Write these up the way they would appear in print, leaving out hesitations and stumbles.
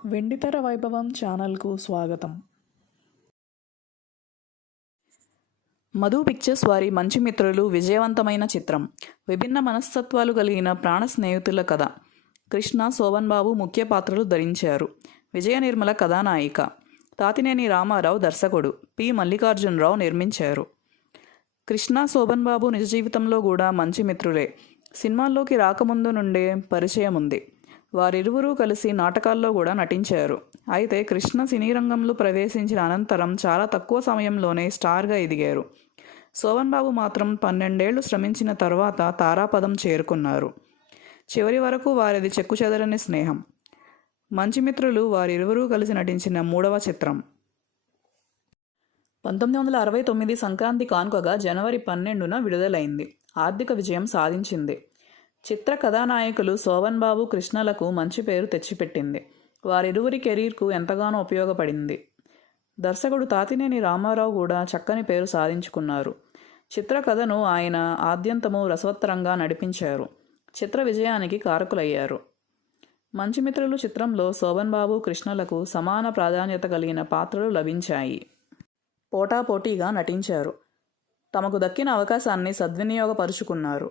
వెండితెర వైభవం ఛానల్కు స్వాగతం. మధు పిక్చర్స్ వారి మంచి మిత్రులు విజయవంతమైన చిత్రం. విభిన్న మనస్తత్వాలు కలిగిన ప్రాణ స్నేహితుల కథ. కృష్ణ, శోభన్ బాబు ముఖ్య పాత్రలు ధరించారు. విజయ నిర్మల కథానాయిక. తాతినేని రామారావు దర్శకుడు. పి మల్లికార్జునరావు నిర్మించారు. కృష్ణ, శోభన్ బాబు నిజ జీవితంలో కూడా మంచి మిత్రులే. సినిమాల్లోకి రాకముందు నుండే పరిచయం ఉంది. వారిరువురూ కలిసి నాటకాల్లో కూడా నటించారు. అయితే కృష్ణ సినీ రంగంలో ప్రవేశించిన అనంతరం చాలా తక్కువ సమయంలోనే స్టార్గా ఎదిగారు. శోభన్ బాబు మాత్రం 12 ఏళ్లు శ్రమించిన తర్వాత తారాపదం చేరుకున్నారు. చివరి వరకు వారిది చెక్కుచెదరని స్నేహం. మంచి మిత్రులు వారిరువురూ కలిసి నటించిన 3వ చిత్రం. 1969 సంక్రాంతి కానుకగా జనవరి 12న విడుదలైంది. ఆర్థిక విజయం సాధించింది. చిత్ర కథానాయకులు శోభన్ బాబు, కృష్ణలకు మంచి పేరు తెచ్చిపెట్టింది. వారిరువురి కెరీర్కు ఎంతగానో ఉపయోగపడింది. దర్శకుడు తాతినేని రామారావు కూడా చక్కని పేరు సాధించుకున్నారు. చిత్ర కథను ఆయన ఆద్యంతము రసవత్తరంగా నడిపించారు. చిత్ర విజయానికి కారకులయ్యారు. మంచి మిత్రులు చిత్రంలో శోభన్ బాబు, కృష్ణలకు సమాన ప్రాధాన్యత కలిగిన పాత్రలు లభించాయి. పోటాపోటీగా నటించారు. తమకు దక్కిన అవకాశాన్ని సద్వినియోగపరుచుకున్నారు.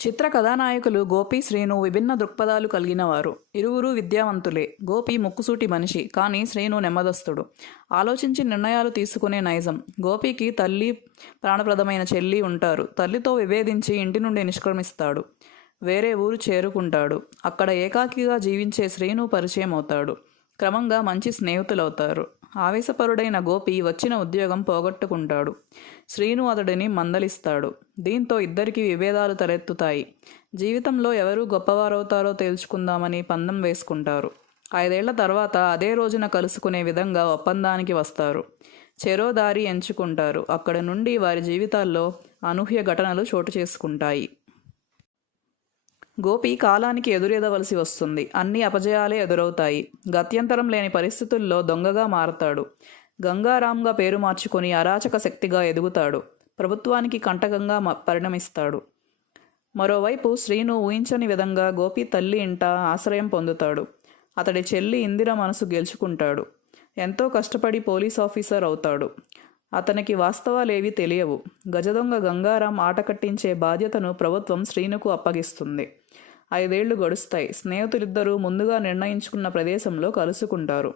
చిత్ర కథానాయకులు గోపి, శ్రీను విభిన్న దృక్పథాలు కలిగిన వారు. ఇరువురు విద్యావంతులే. గోపి ముక్కుసూటి మనిషి, కానీ శ్రీను నెమ్మదస్తుడు. ఆలోచించి నిర్ణయాలు తీసుకునే నైజం. గోపికి తల్లి, ప్రాణప్రదమైన చెల్లి ఉంటారు. తల్లితో విభేదించి ఇంటి నుండి నిష్క్రమిస్తాడు. వేరే ఊరు చేరుకుంటాడు. అక్కడ ఏకాకిగా జీవించే శ్రీను పరిచయం అవుతాడు. క్రమంగా మంచి స్నేహితులవుతారు. ఆవేశపరుడైన గోపి వచ్చిన ఉద్యోగం పోగొట్టుకుంటాడు. శ్రీను అతడిని మందలిస్తాడు. దీంతో ఇద్దరికి విభేదాలు తలెత్తుతాయి. జీవితంలో ఎవరు గొప్పవారవుతారో తేల్చుకుందామని పందెం వేసుకుంటారు. 5 ఏళ్ల తర్వాత అదే రోజున కలుసుకునే విధంగా ఒప్పందానికి వస్తారు. చెరో దారి ఎంచుకుంటారు. అక్కడి నుండి వారి జీవితాల్లో అనూహ్య ఘటనలు చోటు చేసుకుంటాయి. గోపి కాలానికి ఎదురెదవలసి వస్తుంది. అన్ని అపజయాలే ఎదురవుతాయి. గత్యంతరం లేని పరిస్థితుల్లో దొంగగా మారతాడు. గంగారాంగా పేరు మార్చుకొని అరాచక శక్తిగా ఎదుగుతాడు. ప్రభుత్వానికి కంటకంగా పరిణమిస్తాడు. మరోవైపు శ్రీను ఊహించని విధంగా గోపి తల్లి ఇంట ఆశ్రయం పొందుతాడు. అతడి చెల్లి ఇందిర మనసు గెలుచుకుంటాడు. ఎంతో కష్టపడి పోలీస్ ఆఫీసర్ అవుతాడు. అతనికి వాస్తవాలేవీ తెలియవు. గజదొంగ గంగారాం ఆట కట్టించే బాధ్యతను ప్రభుత్వం శ్రీనుకు అప్పగిస్తుంది. 5 ఏళ్లు గడుస్తాయి. స్నేహితులిద్దరూ ముందుగా నిర్ణయించుకున్న ప్రదేశంలో కలుసుకుంటారు.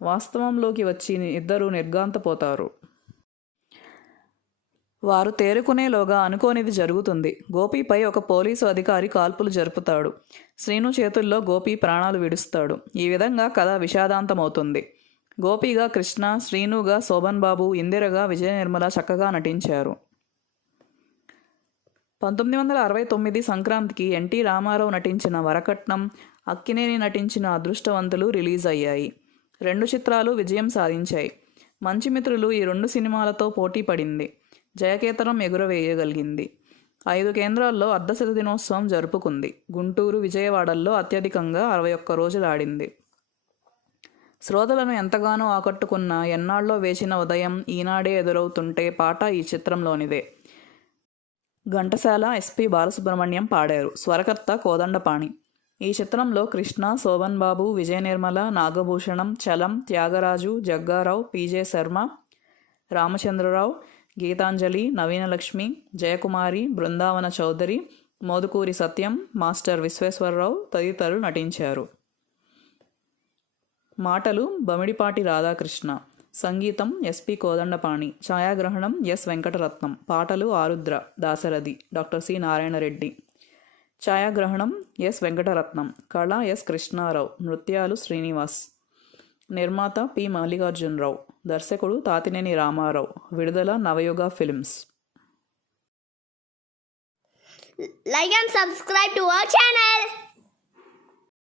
వాస్తవంలోకి వచ్చి ఇద్దరూ నిర్ఘాంతపోతారు. వారు తేరుకునేలోగా అనుకోనిది జరుగుతుంది. గోపిపై ఒక పోలీసు అధికారి కాల్పులు జరుపుతాడు. శ్రీను చేతుల్లో గోపి ప్రాణాలు విడుస్తాడు. ఈ విధంగా కథ విషాదాంతమవుతుంది. గోపిగా కృష్ణ, శ్రీనుగా శోభన్ బాబు, ఇందిరగా విజయ నిర్మల చక్కగా నటించారు. 1969 సంక్రాంతికి ఎన్టీ రామారావు నటించిన వరకట్నం, అక్కినేని నటించిన అదృష్టవంతులు రిలీజ్ అయ్యాయి. 2 చిత్రాలు విజయం సాధించాయి. మంచి మిత్రులు ఈ 2 సినిమాలతో పోటీ పడింది. జయకేతనం ఎగురవేయగలిగింది. 5 కేంద్రాల్లో అర్ధశత దినోత్సవం జరుపుకుంది. గుంటూరు, విజయవాడల్లో అత్యధికంగా 61 రోజులు ఆడింది. శ్రోతలను ఎంతగానో ఆకట్టుకున్న ఎన్నాళ్ళో వేచిన ఉదయం ఈనాడే ఎదురవుతుంటే పాట ఈ చిత్రంలోనిదే. ఘంటసాల, ఎస్పి బాలసుబ్రహ్మణ్యం పాడారు. స్వరకర్త కోదండపాణి. ఈ చిత్రంలో కృష్ణ, శోభన్ బాబు, విజయ నిర్మల, నాగభూషణం, చలం, త్యాగరాజు, జగ్గారావు, పిజే శర్మ, రామచంద్రరావు, గీతాంజలి, నవీనలక్ష్మి, జయకుమారి, బృందావన చౌదరి, మోదుకూరి సత్యం, మాస్టర్ విశ్వేశ్వరరావు తదితరులు నటించారు. మాటలు బమిడిపాటి రాధాకృష్ణ. సంగీతం ఎస్పి కోదండపాణి. ఛాయాగ్రహణం ఎస్ వెంకటరత్నం. పాటలు ఆరుద్ర, దాశరథి, డాక్టర్ సి నారాయణరెడ్డి. ఛాయాగ్రహణం ఎస్ వెంకటరత్నం. కళ ఎస్ కృష్ణారావు. నృత్యాలు శ్రీనివాస్. నిర్మాత పి మల్లికార్జునరావు. దర్శకుడు తాతినేని రామారావు. విడుదల నవయుగ films. Like and subscribe to our channel.